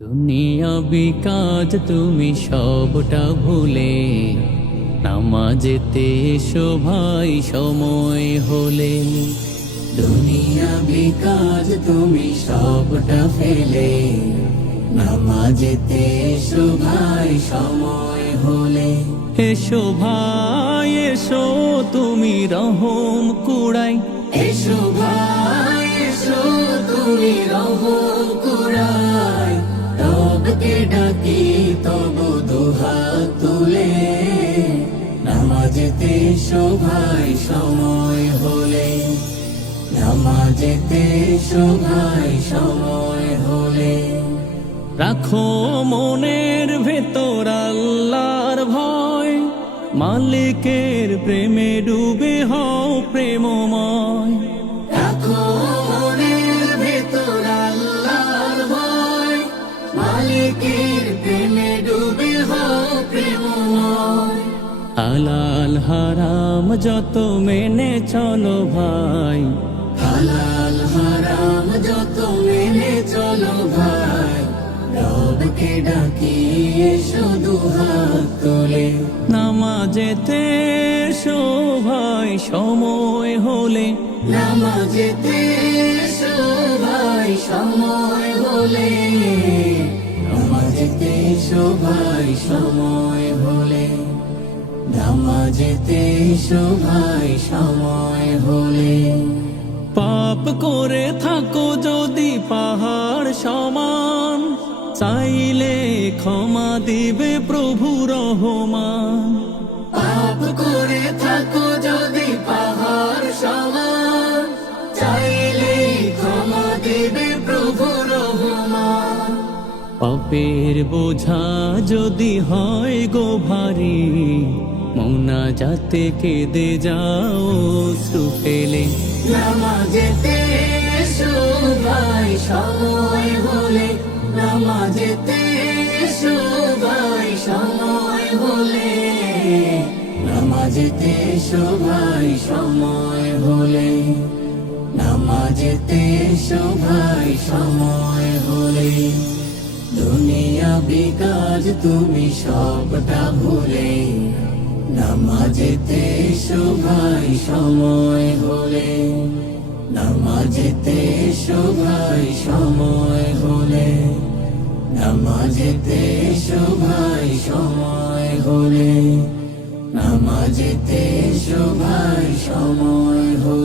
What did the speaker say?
দুনিয়া বিকাজ তুমি সবটা ভুলে, নামাজেতে এসো ভাই সময় হলে। দুনিয়া বিকাজ তুমি সবটা ফেলে, নামাজেতে এসো ভাই সময় হলে। এসো ভাই, এসো তুমি রহম কুড়াই। এসো ভাই, এসো তুমি রহম কুড়াই। রবকে ডাকি, তবু দুহাত তুলে। নামাজেতে ভাই সময় হলে, নামাজেতে ভাই সময় হলে। রাখো মনের ভেতর আল্লাহর ভয়, মালিকের প্রেমে ডুবে হও প্রেমময়। হালাল হারাম যত মেনে চলো ভাই। হালাল হারাম যত মেনে চলো ভাই। রবকে ডাকি শুধু হাত তোলে। নামাজেতে এসো ভাই সময় হলে। নামাজেতে এসো ভাই সময় হলে। নামাজেতে এসো ভাই সময় হলে। নামাজেতে এসো ভাই সময় হলে। পাপ করে থাকো যদি পাহাড় সমান চাইলে ক্ষমা দিবে প্রভু রহমান। পাপ করে থাকো যদি পাহাড় সমান চাইলে ক্ষমা দিবে প্রভু রহমান। পাপের বোঝা যদি হয় গো ভারী মৌনা যাতে কেঁদে যাও শ্রু ফেলে নামাজেতে নামাজেতে এসো ভাই সময় হলে। নামাজেতে এসো সময় হলে। নামাজেতে এসো সময় হলে। দুনিয়া বিকাজ তুমি সবটা ভুলে। নামাজেতে শোভাই সময় হলে, নামাজেতে শোভাই সময় হলে, নামাজেতে শোভাই ভাই সময় হলে, নামাজেতে শোভাই সময় হলে।